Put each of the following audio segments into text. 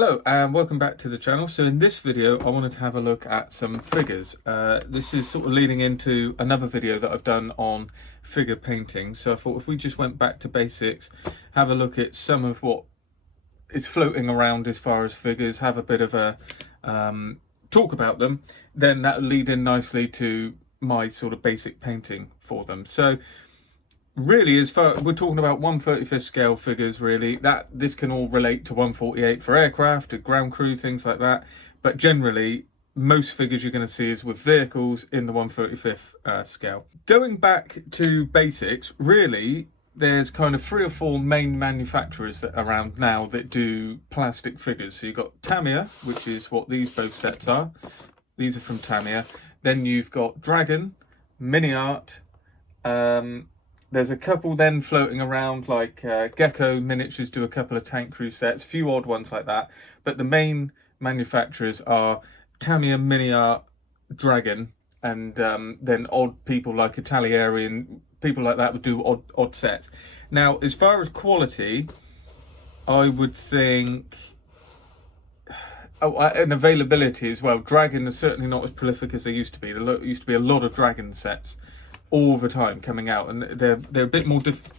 Hello and welcome back to the channel. So in this video I wanted to have a look at some figures. This is sort of leading into another video that I've done on figure painting. So I thought if we just went back to basics, have a look at some of what is floating around as far as figures, have a bit of a talk about them, then that will lead in nicely to my sort of basic painting for them. So really, as far we're talking about 1/35 scale figures, really, that this can all relate to 1/48 for aircraft, to ground crew, things like that. But generally, most figures you're going to see is with vehicles in the 1/35 scale. Going back to basics, really, there's kind of 3 or 4 main manufacturers that are around now that do plastic figures. So you've got Tamiya, which is what these both sets are. These are from Tamiya. Then you've got Dragon, Mini Art. There's a couple then floating around, like Gecko Miniatures do a couple of Tank Crew sets, a few odd ones like that. But the main manufacturers are Tamiya, Mini Art, Dragon, and then odd people like Italieri and people like that would do odd sets. Now, as far as quality, I would think, and availability as well. Dragon is certainly not as prolific as they used to be. There used to be a lot of Dragon sets all the time coming out, and they're a bit more difficult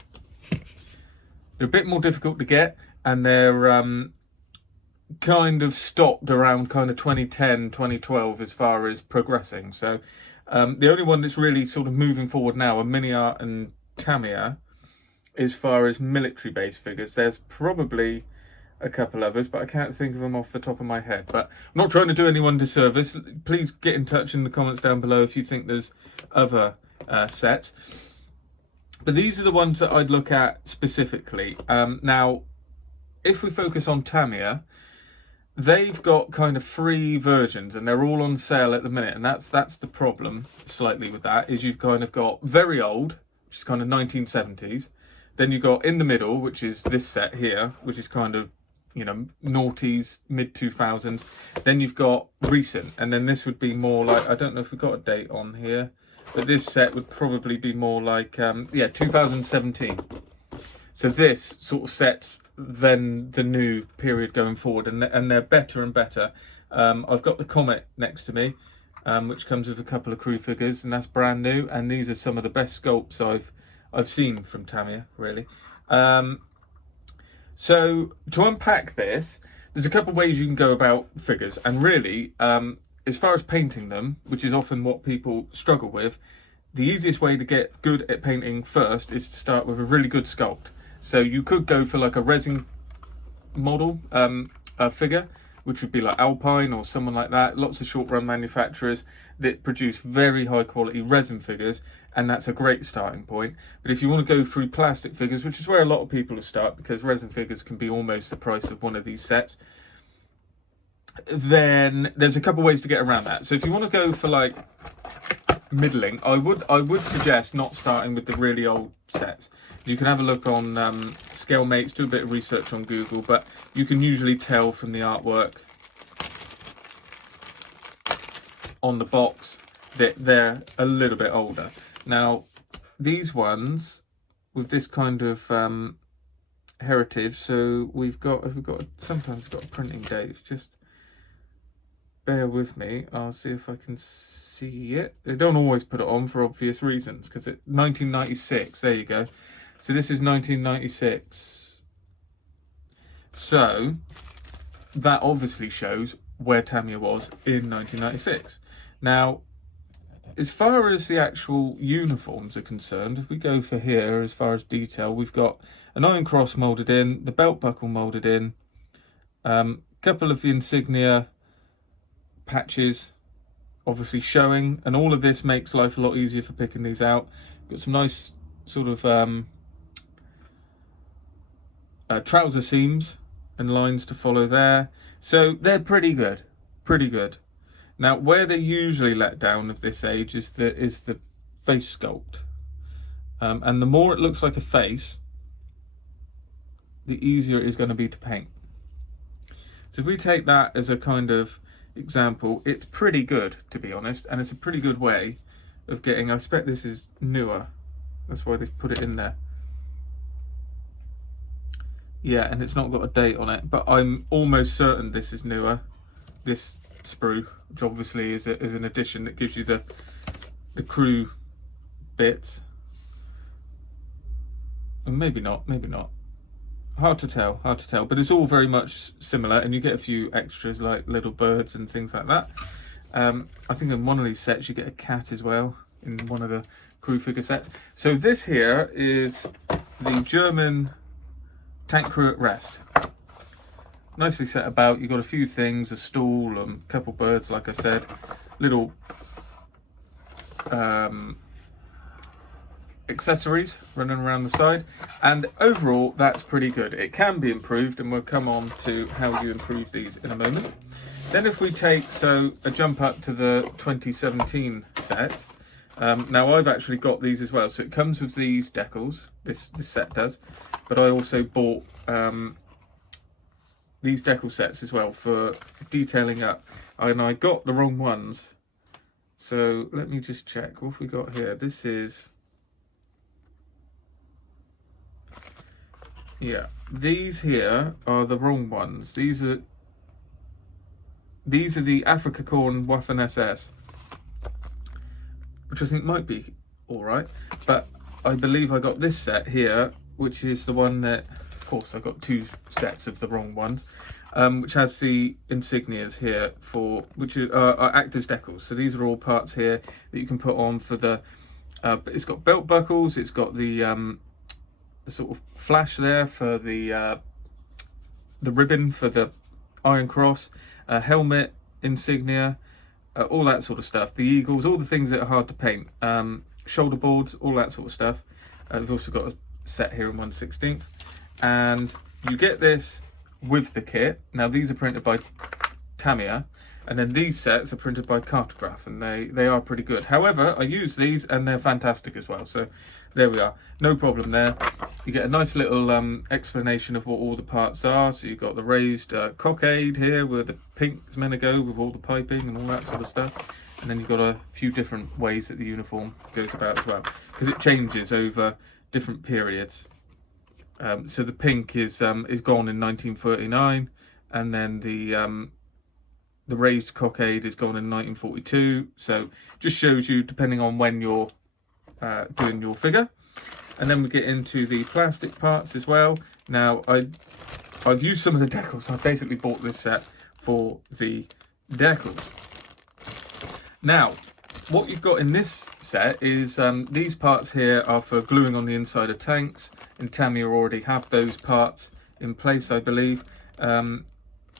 to get, and they're kind of stopped around kind of 2010 2012 as far as progressing. So the only one that's really sort of moving forward now are Mini Art and Tamiya. As far as military based figures, there's probably a couple others, but I can't think of them off the top of my head. But I'm not trying to do anyone disservice. Please get in touch in the comments down below if you think there's other sets. But these are the ones that I'd look at specifically. Now, if we focus on Tamiya, they've got kind of 3 versions, and they're all on sale at the minute. And that's the problem slightly with that, is you've kind of got very old, which is kind of 1970s. Then you've got in the middle, which is this set here, which is kind of, you know, noughties, mid 2000s. Then you've got recent, and then this would be more like, I don't know if we've got a date on here, but this set would probably be more like, yeah, 2017. So this sort of sets then the new period going forward, and they're better and better. I've got the Comet next to me, which comes with a couple of crew figures, and that's brand new. And these are some of the best sculpts I've seen from Tamiya, really. So to unpack this, there's a couple of ways you can go about figures, and really, as far as painting them, which is often what people struggle with, the easiest way to get good at painting first is to start with a really good sculpt. So you could go for like a resin model figure, which would be like Alpine or someone like that. Lots of short run manufacturers that produce very high quality resin figures, and that's a great starting point. But if you want to go through plastic figures, which is where a lot of people start, because resin figures can be almost the price of one of these sets, then there's a couple ways to get around that. So if you want to go for like middling, I would suggest not starting with the really old sets. You can have a look on Scale Mates, do a bit of research on Google, but you can usually tell from the artwork on the box that they're a little bit older. Now, these ones with this kind of heritage, so sometimes it's got a printing date. It's just, bear with me, I'll see if I can see it. They don't always put it on for obvious reasons, because it's 1996, there you go. So this is 1996. So that obviously shows where Tamiya was in 1996. Now, as far as the actual uniforms are concerned, if we go for here, as far as detail, we've got an iron cross moulded in, the belt buckle moulded in, couple of the insignia patches obviously showing, and all of this makes life a lot easier for picking these out. Got some nice sort of trouser seams and lines to follow there, so they're pretty good. Now, where they usually let down of this age is the face sculpt, and the more it looks like a face, the easier it is going to be to paint. So if we take that as a kind of example, it's pretty good, to be honest, and it's a pretty good way of getting, I expect this is newer, that's why they've put it in there, Yeah, and it's not got a date on it, but I'm almost certain this is newer. This sprue, which obviously is an addition that gives you the crew bits. And maybe not, maybe not. Hard to tell, but it's all very much similar, and you get a few extras like little birds and things like that. I think in one of these sets you get a cat as well, in one of the crew figure sets. So this here is the German Tank Crew at rest. Nicely set about. You've got a few things, a stool, a couple birds, like I said, little accessories running around the side, and overall that's pretty good. It can be improved, and we'll come on to how you improve these in a moment. Then if we take a jump up to the 2017 set, now I've actually got these as well, so it comes with these decals, this set does, but I also bought these decal sets as well for detailing up, and I got the wrong ones, so let me just check what have we got here. This is, yeah, these here are the wrong ones. These are the Afrika Korn Waffen SS, which I think might be all right, but I believe I got this set here, which is the one that, of course, I got two sets of the wrong ones, which has the insignias here for which are act as decals. So these are all parts here that you can put on for the. It's got belt buckles. It's got the sort of flash there for the ribbon for the Iron Cross, helmet insignia, all that sort of stuff. The eagles, all the things that are hard to paint, shoulder boards, all that sort of stuff. We've also got a set here in 1/16, and you get this with the kit. Now these are printed by Tamiya, and then these sets are printed by Cartograph, and they are pretty good. However, I use these and they're fantastic as well, so there we are, no problem there. You get a nice little explanation of what all the parts are. So you've got the raised cockade here where the pink is meant to go with all the piping and all that sort of stuff, and then you've got a few different ways that the uniform goes about as well, because it changes over different periods. So the pink is gone in 1939, and then the raised cockade is gone in 1942. So just shows you depending on when you're doing your figure. And then we get into the plastic parts as well. Now I've used some of the decals. I basically bought this set for the decals. Now what you've got in this set is these parts here are for gluing on the inside of tanks, and Tamiya already have those parts in place, I believe, for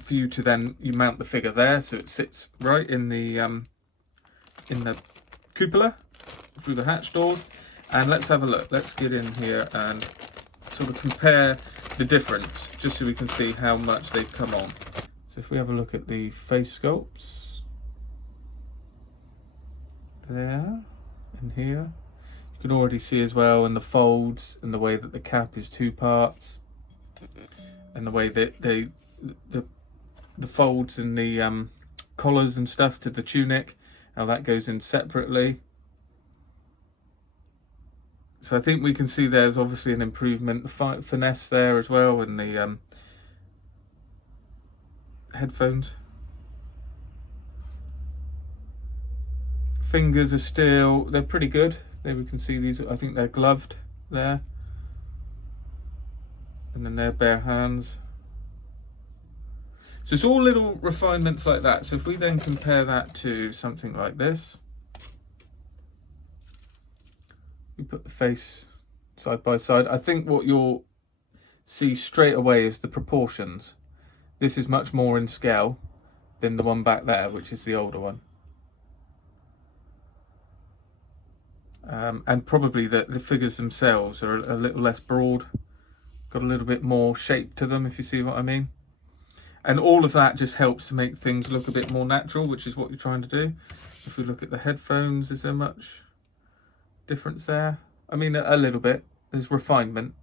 you to then you mount the figure there, so it sits right in the cupola through the hatch doors. And let's have a look. Let's get in here and sort of compare the difference, just so we can see how much they've come on. So if we have a look at the face sculpts, there and here, you can already see as well in the folds and the way that the cap is two parts, and the way that the folds and the collars and stuff to the tunic, how that goes in separately. So I think we can see there's obviously an improvement, the finesse there as well, and the headphones. Fingers are still, they're pretty good. There we can see these, I think they're gloved there. And then they're bare hands. So it's all little refinements like that. So if we then compare that to something like this, we put the face side by side. I think what you'll see straight away is the proportions. This is much more in scale than the one back there, which is the older one. And probably the figures themselves are a little less broad, got a little bit more shape to them, if you see what I mean. And all of that just helps to make things look a bit more natural, which is what you're trying to do. If we look at the headphones, is there much difference there? I mean, a little bit. There's refinement.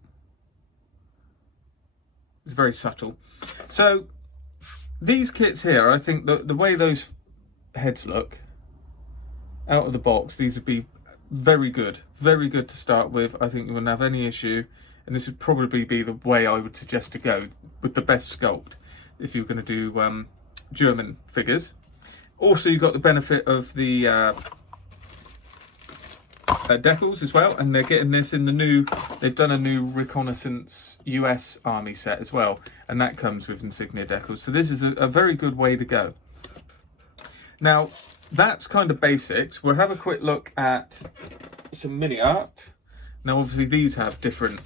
It's very subtle. So these kits here, I think the way those heads look out of the box, these would be very good to start with. I think you wouldn't have any issue, and this would probably be the way I would suggest to go with the best sculpt if you're going to do German figures. Also, you've got the benefit of the Decals as well, and they're getting this in the new, they've done a new reconnaissance US Army set as well, and that comes with insignia decals. So this is a very good way to go. Now, that's kind of basics. We'll have a quick look at some mini art. Now, obviously, these have different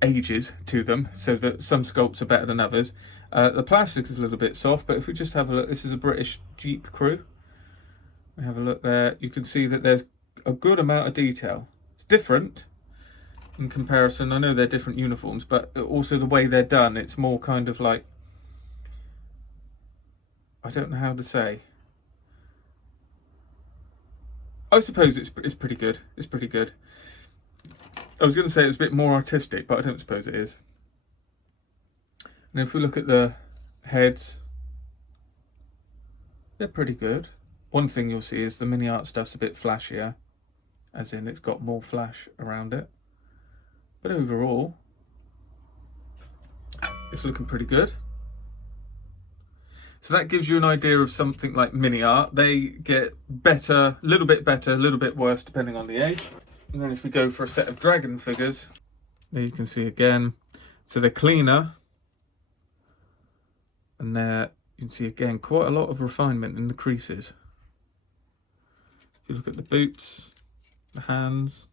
ages to them, so that some sculpts are better than others. The plastic is a little bit soft, but if we just have a look, this is a British Jeep crew. We have a look there. You can see that there's a good amount of detail. It's different in comparison. I know they're different uniforms, but also the way they're done, it's more kind of like, I don't know how to say. I suppose it's pretty good. It's pretty good. I was going to say it's a bit more artistic, but I don't suppose it is. And if we look at the heads, they're pretty good. One thing you'll see is the mini art stuff's a bit flashier, as in it's got more flash around it. But overall, it's looking pretty good. So that gives you an idea of something like mini art. They get better, a little bit better, a little bit worse depending on the age. And then if we go for a set of dragon figures, there you can see again. So they're cleaner. And there you can see again quite a lot of refinement in the creases. If you look at the boots, the hands.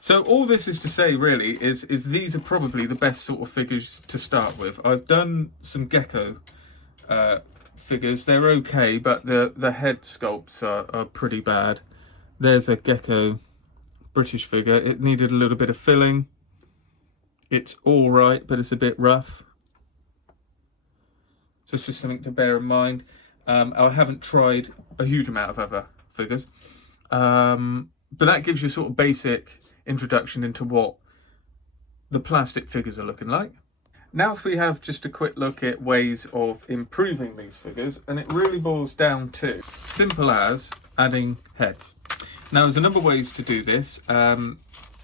So all this is to say really is these are probably the best sort of figures to start with. I've done some gecko figures. They're okay, but the head sculpts are pretty bad. There's a gecko British figure. It needed a little bit of filling. It's all right, but it's a bit rough. So it's just something to bear in mind. I haven't tried a huge amount of other figures, but that gives you sort of basic introduction into what the plastic figures are looking like. Now if we have just a quick look at ways of improving these figures, and it really boils down to simple as adding heads. Now there's a number of ways to do this.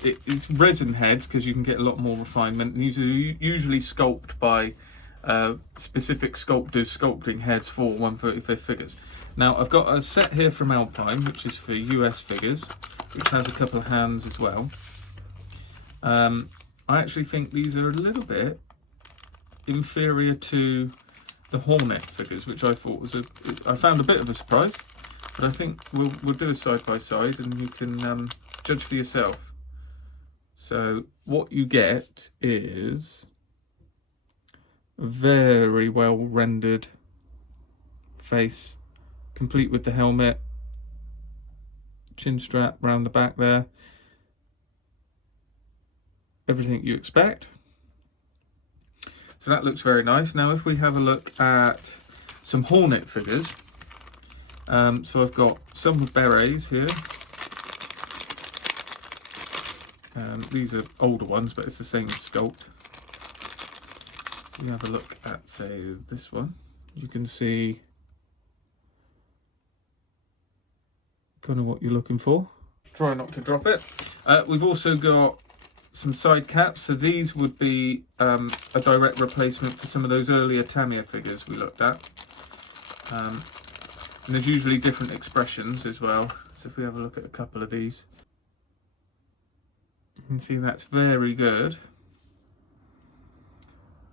It's resin heads because you can get a lot more refinement, and these are usually sculpted by specific sculptors sculpting heads for 1/35 figures. Now I've got a set here from Alpine, which is for US figures, which has a couple of hands as well. I actually think these are a little bit inferior to the Hornet figures, which I thought was I found a bit of a surprise, but I think we'll do a side by side and you can judge for yourself. So what you get is a very well rendered face, complete with the helmet, chin strap round the back there, everything you expect. So that looks very nice. Now if we have a look at some Hornet figures, so I've got some with berets here. These are older ones, but it's the same sculpt. We have a look at, say, this one. You can see kind of what you're looking for. Try not to drop it. We've also got some side caps. So these would be a direct replacement for some of those earlier Tamiya figures we looked at. And there's usually different expressions as well. So if we have a look at a couple of these, you can see that's very good.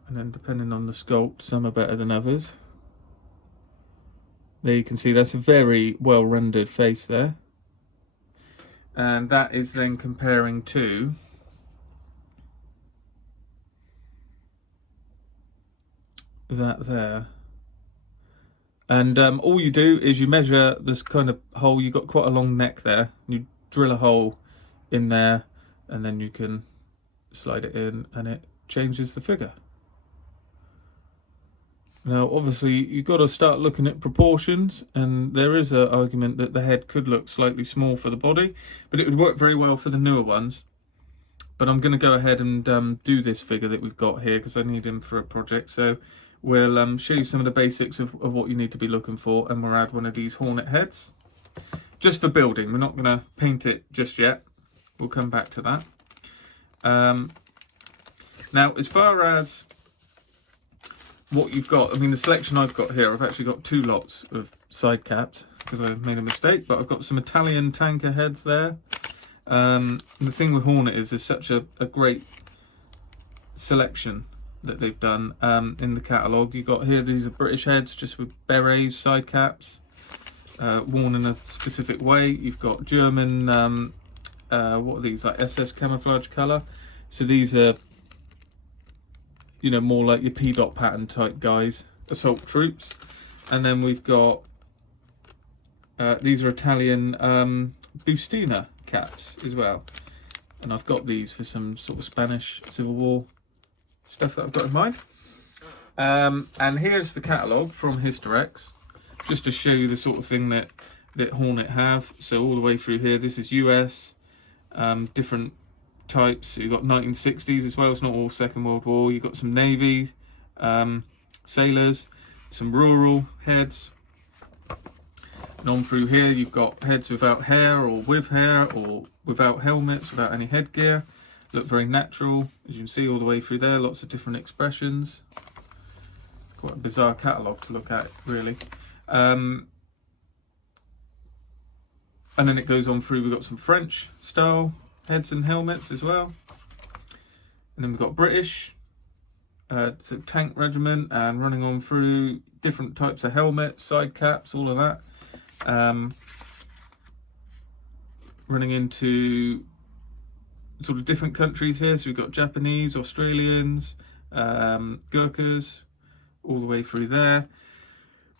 And then depending on the sculpt, some are better than others. There you can see that's a very well rendered face there. And that is then comparing to that there. And all you do is you measure this kind of hole. You've got quite a long neck there. You drill a hole in there and then you can slide it in and it changes the figure. Now obviously you've got to start looking at proportions, and there is an argument that the head could look slightly small for the body, but it would work very well for the newer ones. But I'm going to go ahead and do this figure that we've got here because I need him for a project. So we'll show you some of the basics of what you need to be looking for, and we'll add one of these Hornet heads. just for building. We're not going to paint it just yet. We'll come back to that. Now, as far as what you've got, I mean, the selection I've got here, I've actually got 2 lots of side caps because I made a mistake, but I've got some Italian tanker heads there. The thing with Hornet is there's such a great selection that they've done in the catalogue. You've got here, these are British heads just with berets, side caps, worn in a specific way. You've got German, what are these, like SS camouflage colour. So these are, you know, more like your P-dot pattern type guys, assault troops. And then we've got, these are Italian Bustina caps as well. And I've got these for some sort of Spanish Civil War stuff that I've got in mind. And here's the catalogue from Hysterex, just to show you the sort of thing that Hornet have. So all the way through here, this is US, different types. So you've got 1960s as well, it's not all Second World War. You've got some Navy, sailors, some rural heads. And on through here, you've got heads without hair or with hair or without helmets, without any headgear. Look very natural, as you can see all the way through there, lots of different expressions. Quite a bizarre catalogue to look at, really. And then it goes on through, we've got some French style heads and helmets as well. And then we've got British, so tank regiment, and running on through different types of helmets, side caps, all of that. Running into sort of different countries here, so we've got Japanese, Australians, Gurkhas, all the way through there.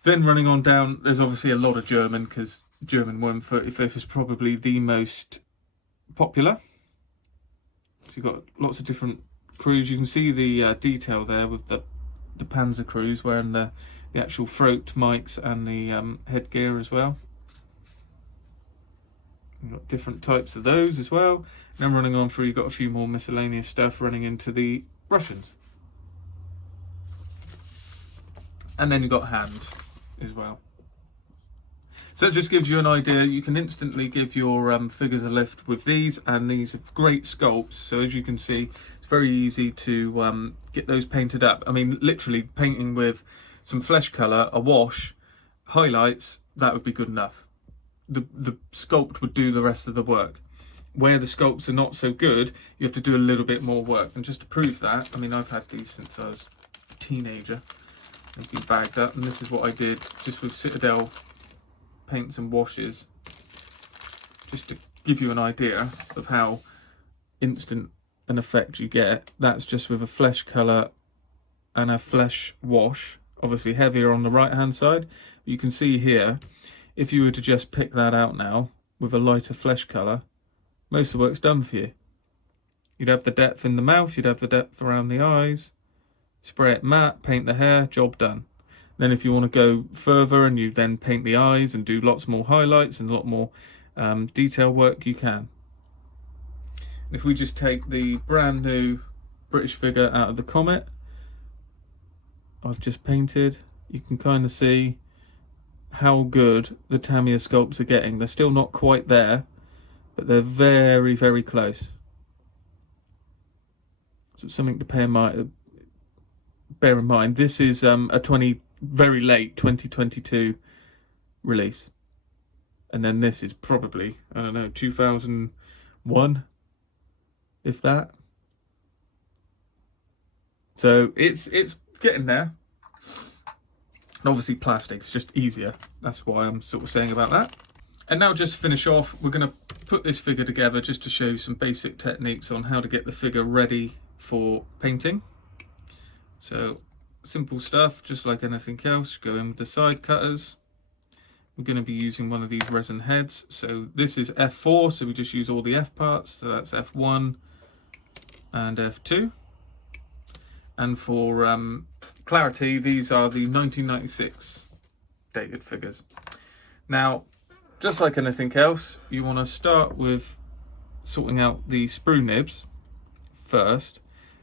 Then running on down, there's obviously a lot of German, because German 135th is probably the most popular. So you've got lots of different crews. You can see the detail there with the Panzer crews wearing the actual throat mics and the headgear as well. You've got different types of those as well. And then running on through, you've got a few more miscellaneous stuff running into the Russians. And then you've got hands as well. So it just gives you an idea. You can instantly give your figures a lift with these, and these are great sculpts. So as you can see, it's very easy to get those painted up. I mean, literally painting with some flesh colour, a wash, highlights, that would be good enough. The sculpt would do the rest of the work. Where the sculpts are not so good, you have to do a little bit more work. And just to prove that, I mean, I've had these since I was a teenager. They've been bagged up, and this is what I did just with Citadel paints and washes, just to give you an idea of how instant an effect you get. That's just with a flesh colour and a flesh wash, obviously heavier on the right hand side. You can see here, if you were to just pick that out now with a lighter flesh colour, most of the work's done for you. You'd have the depth in the mouth, you'd have the depth around the eyes, spray it matte, paint the hair, job done. Then if you want to go further and you then paint the eyes and do lots more highlights and a lot more detail work, you can. If we just take the brand new British figure out of the Comet, I've just painted, you can kind of see how good the Tamiya sculpts are getting. They're still not quite there, but they're very, very close. So it's something to bear in mind. This is a very late 2022 release, and then this is probably, I don't know, 2001, if that. So it's getting there. And obviously plastic's just easier, that's why I'm sort of saying about that. And now, just to finish off, we're going to put this figure together just to show you some basic techniques on how to get the figure ready for painting. So simple stuff, just like anything else. Go in with the side cutters. We're going to be using one of these resin heads. So this is F4, so we just use all the F parts. So that's F1 and F2. And for clarity, these are the 1996 dated figures. Now, just like anything else, you want to start with sorting out the sprue nibs first.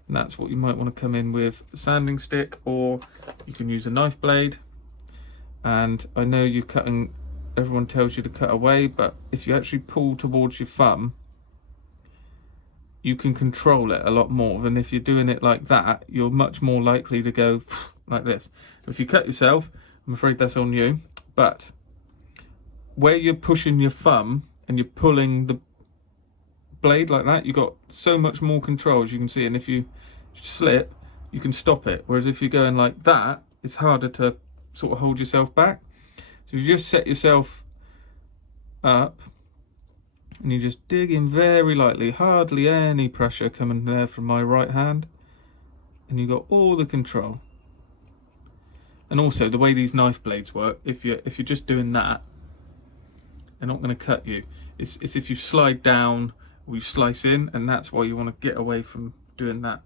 And that's what you might want to come in with a sanding stick, or you can use a knife blade. And I know you're cutting everyone tells you to cut away, but if you actually pull towards your thumb, you can control it a lot more than if you're doing it like that. You're much more likely to go like this. If you cut yourself, I'm afraid that's on you, but where you're pushing your thumb and you're pulling the blade like that, you've got so much more control, as you can see, and if you slip, you can stop it. Whereas if you're going like that, it's harder to sort of hold yourself back. So if you just set yourself up and you just dig in very lightly, hardly any pressure coming there from my right hand, and you've got all the control. And also the way these knife blades work, if you're just doing that, they're not going to cut you. It's if you slide down or you slice in, and that's why you want to get away from doing that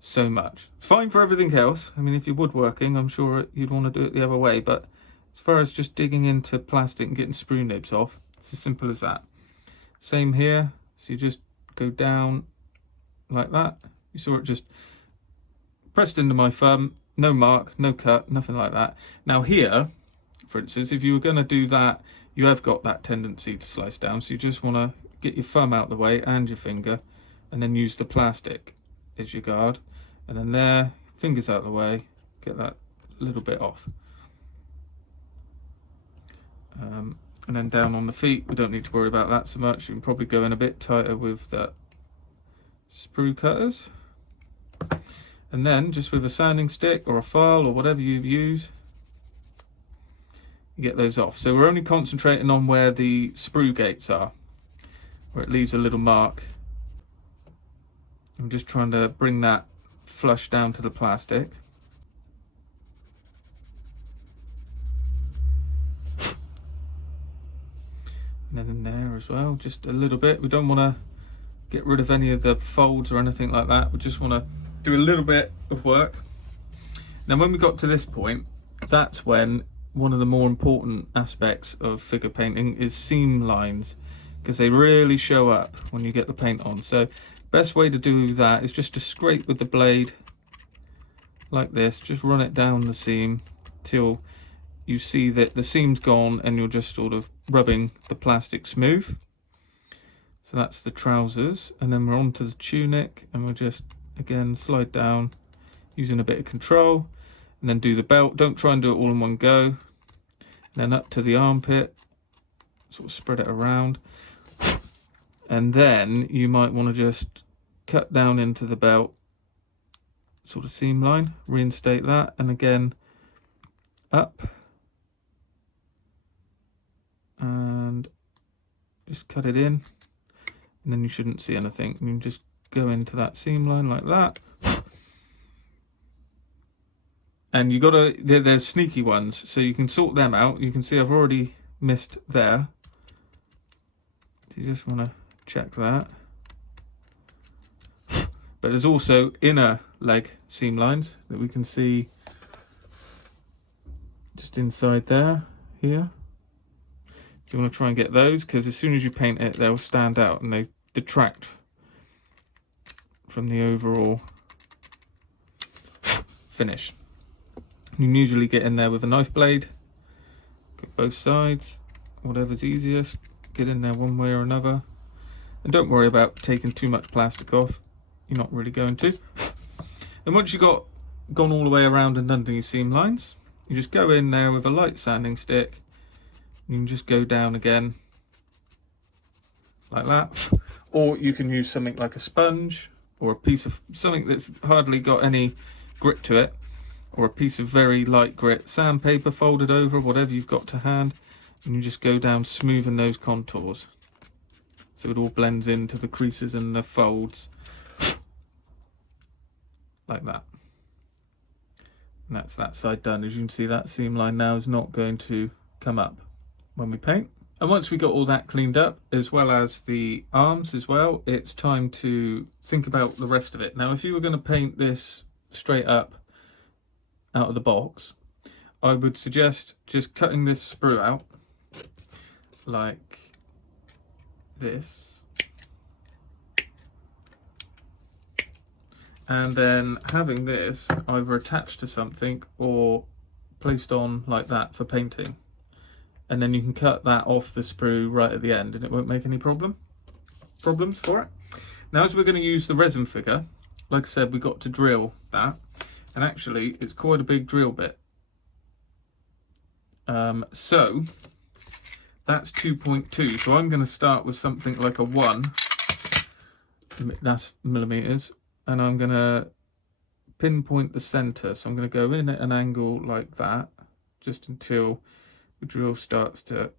so much. Fine for everything else. I mean, if you're woodworking, I'm sure you'd want to do it the other way, but as far as just digging into plastic and getting sprue nibs off, it's as simple as that. Same here. So you just go down like that. You saw it just pressed into my thumb. No mark, no cut, nothing like that. Now here, for instance, if you were going to do that, you have got that tendency to slice down. So you just want to get your thumb out the way and your finger, and then use the plastic as your guard. And then there, fingers out the way, get that little bit off. And then down on the feet, we don't need to worry about that so much. You can probably go in a bit tighter with the sprue cutters. And then just with a sanding stick or a file or whatever you use, you get those off. So we're only concentrating on where the sprue gates are, where it leaves a little mark. I'm just trying to bring that flush down to the plastic. And then in there as well, just a little bit. We don't want to get rid of any of the folds or anything like that. We just want to do a little bit of work. Now when we got to this point, that's when one of the more important aspects of figure painting is seam lines, because they really show up when you get the paint on. So best way to do that is just to scrape with the blade like this, just run it down the seam till you see that the seam's gone and you're just sort of rubbing the plastic smooth. So that's the trousers, and then we're on to the tunic, and we'll just again slide down using a bit of control, and then do the belt. Don't try and do it all in one go. And then up to the armpit, sort of spread it around, and then you might want to just cut down into the belt, sort of seam line, reinstate that, and again up, and just cut it in, and then you shouldn't see anything. You can just go into that seam line like that. And you gotta, there's sneaky ones, so you can sort them out. You can see I've already missed there, so you just want to check that. But there's also inner leg seam lines that we can see just inside there, here. So you want to try and get those, because as soon as you paint it, they'll stand out and they detract from the overall finish. You can usually get in there with a knife blade, get both sides, whatever's easiest, get in there one way or another. And don't worry about taking too much plastic off, you're not really going to. And once you've gone all the way around and under your seam lines, you just go in there with a light sanding stick. You can just go down again like that, or you can use something like a sponge or a piece of something that's hardly got any grit to it, or a piece of very light grit sandpaper folded over, whatever you've got to hand, and you just go down smoothing those contours so it all blends into the creases and the folds like that. And that's that side done. As you can see, that seam line now is not going to come up when we paint. And once we got all that cleaned up, as well as the arms as well, it's time to think about the rest of it. Now, if you were going to paint this straight up out of the box, I would suggest just cutting this sprue out like this, and then having this either attached to something or placed on like that for painting. and then you can cut that off the sprue right at the end and it won't make any problems for it. Now, as we're going to use the resin figure, like I said, we got to drill that, and actually it's quite a big drill bit. So that's 2.2, so I'm going to start with something like a 1, that's millimeters, and I'm going to pinpoint the center. So I'm going to go in at an angle like that, just until the drill starts to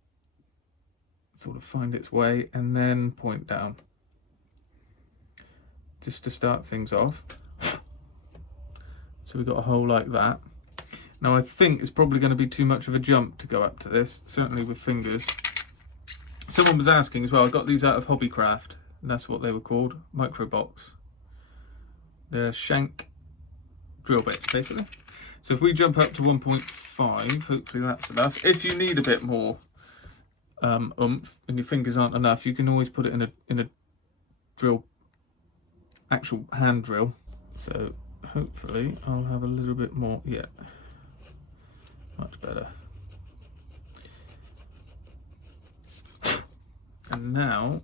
sort of find its way, and then point down, just to start things off. So we've got a hole like that. Now I think it's probably going to be too much of a jump to go up to this, certainly with fingers. Someone was asking as well, I got these out of Hobbycraft, and that's what they were called, Microbox. They're shank drill bits, basically. So if we jump up to 1.5, hopefully that's enough. If you need a bit more oomph and your fingers aren't enough, you can always put it in a drill, actual hand drill. So hopefully I'll have a little bit more. Yeah, much better. And now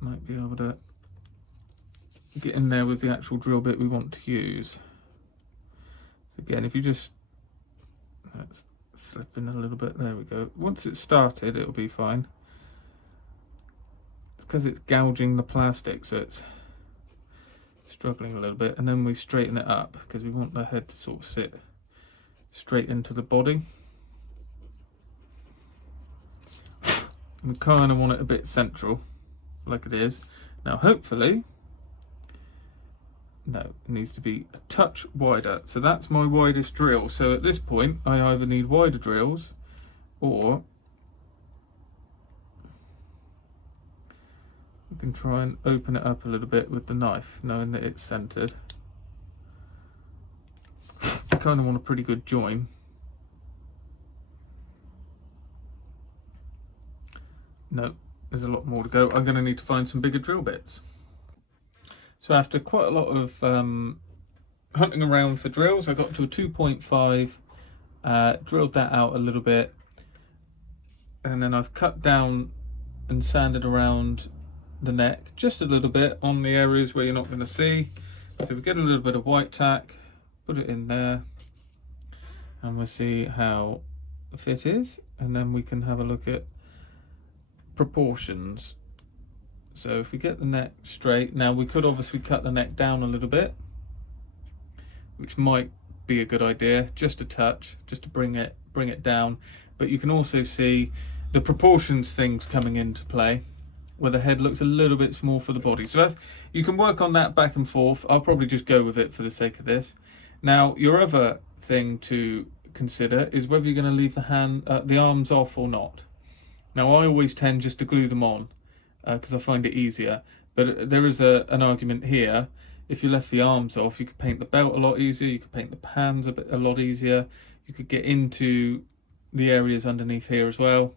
I might be able to get in there with the actual drill bit we want to use. So again, if you just, let's slip in a little bit, there we go. Once it's started, it'll be fine. It's because it's gouging the plastic, so it's struggling a little bit. And then we straighten it up, because we want the head to sort of sit straight into the body. We kind of want it a bit central, like it is. Now hopefully, no, it needs to be a touch wider. So that's my widest drill. So at this point, I either need wider drills, or we can try and open it up a little bit with the knife, knowing that it's centered. I kind of want a pretty good join. No, there's a lot more to go. I'm going to need to find some bigger drill bits. So after quite a lot of hunting around for drills, I got to a 2.5, drilled that out a little bit, and then I've cut down and sanded around the neck just a little bit on the areas where you're not going to see. So we get a little bit of white tack, put it in there, and we'll see how the fit is, and then we can have a look at proportions. So if we get the neck straight, now we could obviously cut the neck down a little bit, which might be a good idea, just a touch, just to bring it down. But you can also see the proportions things coming into play, where the head looks a little bit small for the body. So that's, you can work on that back and forth. I'll probably just go with it for the sake of this. Now your other thing to consider is whether you're going to leave the arms off or not. Now I always tend just to glue them on, because I find it easier, but there is an argument here. If you left the arms off, you could paint the belt a lot easier, you could paint the hands a lot easier, you could get into the areas underneath here as well,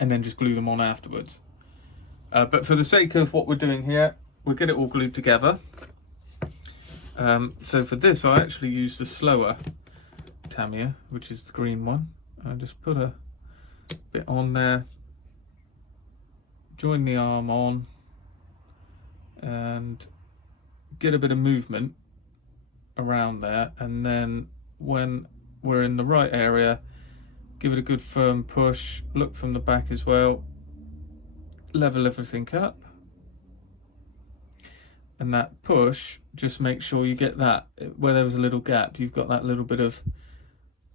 and then just glue them on afterwards. But for the sake of what we're doing here, we'll get it all glued together. So for this, I actually use the slower Tamiya, which is the green one. I just put a bit on there, join the arm on, and get a bit of movement around there, and then when we're in the right area, give it a good firm push, look from the back as well, level everything up, and that push, just make sure you get that, where there was a little gap, you've got that little bit of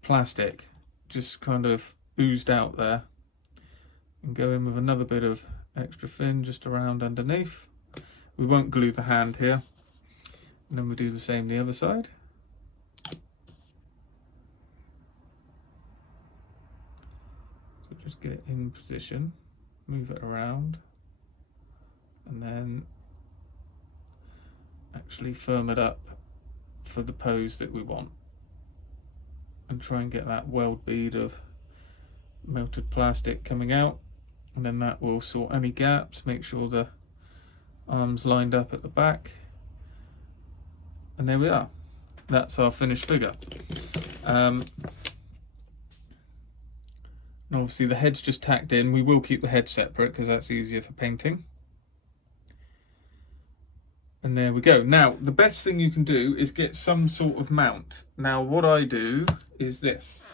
plastic just kind of oozed out there, and go in with another bit of extra thin just around underneath. We won't glue the hand here, and then we do the same the other side. So just get it in position, move it around, and then actually firm it up for the pose that we want, and try and get that weld bead of melted plastic coming out, and then that will sort any gaps, make sure the arms lined up at the back, and there we are. That's our finished figure. And obviously the head's just tacked in. We will keep the head separate because that's easier for painting. And there we go. Now, the best thing you can do is get some sort of mount. Now, what I do is this.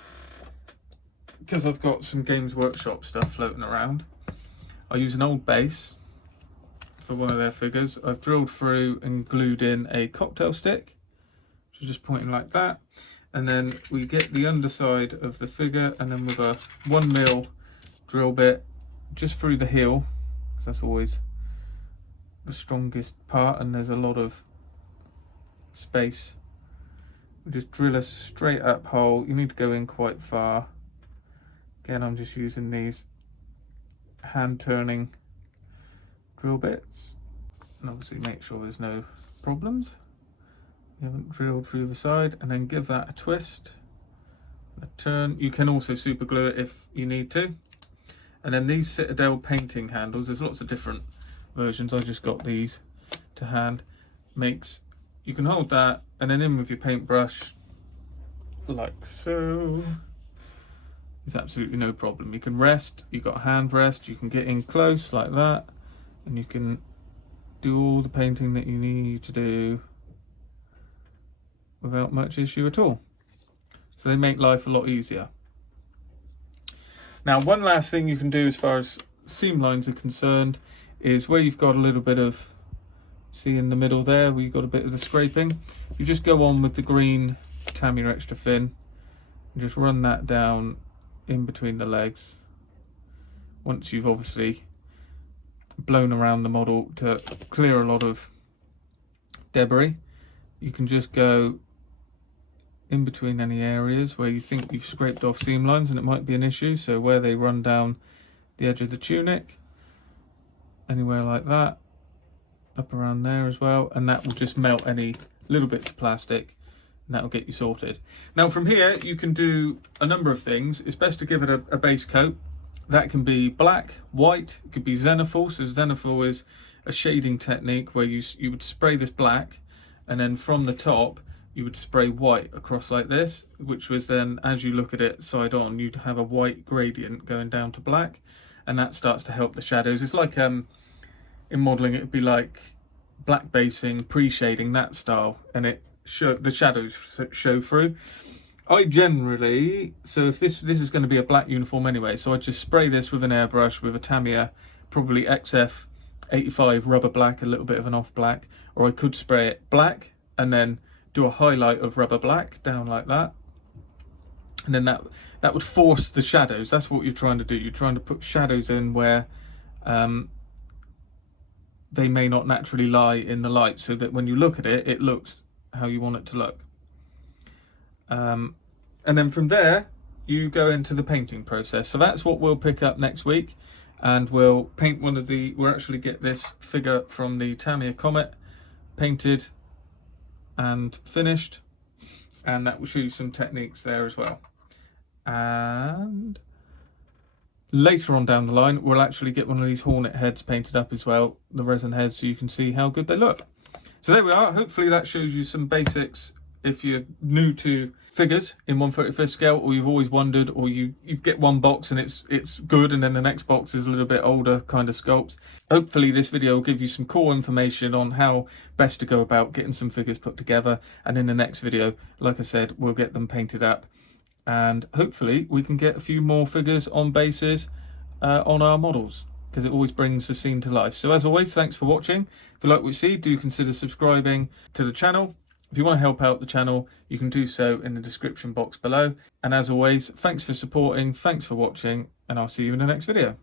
Because I've got some Games Workshop stuff floating around, I use an old base for one of their figures. I've drilled through and glued in a cocktail stick, which is just pointing like that. And then we get the underside of the figure, and then with a 1mm drill bit just through the heel, because that's always the strongest part and there's a lot of space. We just drill a straight up hole. You need to go in quite far. Again, I'm just using these hand turning drill bits, and obviously make sure there's no problems. You haven't drilled through the side, and then give that a twist, a turn. You can also super glue it if you need to. And then these Citadel painting handles, there's lots of different versions. I just got these to hand. You can hold that and then in with your paintbrush like so. It's absolutely no problem. You can rest, you've got a hand rest, you can get in close like that, and you can do all the painting that you need to do without much issue at all. So they make life a lot easier. Now, one last thing you can do as far as seam lines are concerned is where you've got a little bit of, see in the middle there where you've got a bit of the scraping, you just go on with the green Tamiya extra thin and just run that down in between the legs. Once you've obviously blown around the model to clear a lot of debris, you can just go in between any areas where you think you've scraped off seam lines and it might be an issue. So where they run down the edge of the tunic, anywhere like that, up around there as well, and that will just melt any little bits of plastic and that will get you sorted. Now from here you can do a number of things. It's best to give it a base coat. That can be black, white, it could be zenithal. So zenithal is a shading technique where you would spray this black, and then from the top you would spray white across like this, which was then, as you look at it side on, you'd have a white gradient going down to black, and that starts to help the shadows. It's like in modeling it would be like black basing, pre-shading, that style, and the shadows show through. I generally, so if this is going to be a black uniform anyway, so I just spray this with an airbrush with a Tamiya, probably XF 85 rubber black, a little bit of an off black, or I could spray it black and then do a highlight of rubber black down like that, and then that would force the shadows. That's what you're trying to do. You're trying to put shadows in where they may not naturally lie in the light, so that when you look at it, it looks how you want it to look. And then from there you go into the painting process. So that's what we'll pick up next week, and we'll paint we'll actually get this figure from the Tamiya Comet painted and finished, and that will show you some techniques there as well. And later on down the line we'll actually get one of these Hornet heads painted up as well, the resin heads, so you can see how good they look. So there we are. Hopefully that shows you some basics if you're new to figures in 1/35 scale, or you've always wondered, or you get one box and it's good, and then the next box is a little bit older kind of sculpts. Hopefully this video will give you some cool information on how best to go about getting some figures put together, and in the next video, like I said, we'll get them painted up, and hopefully we can get a few more figures on bases on our models, because it always brings the scene to life. So as always, thanks for watching. If you like what you see, do consider subscribing to the channel. If you want to help out the channel, you can do so in the description box below. And as always, thanks for supporting, thanks for watching, and I'll see you in the next video.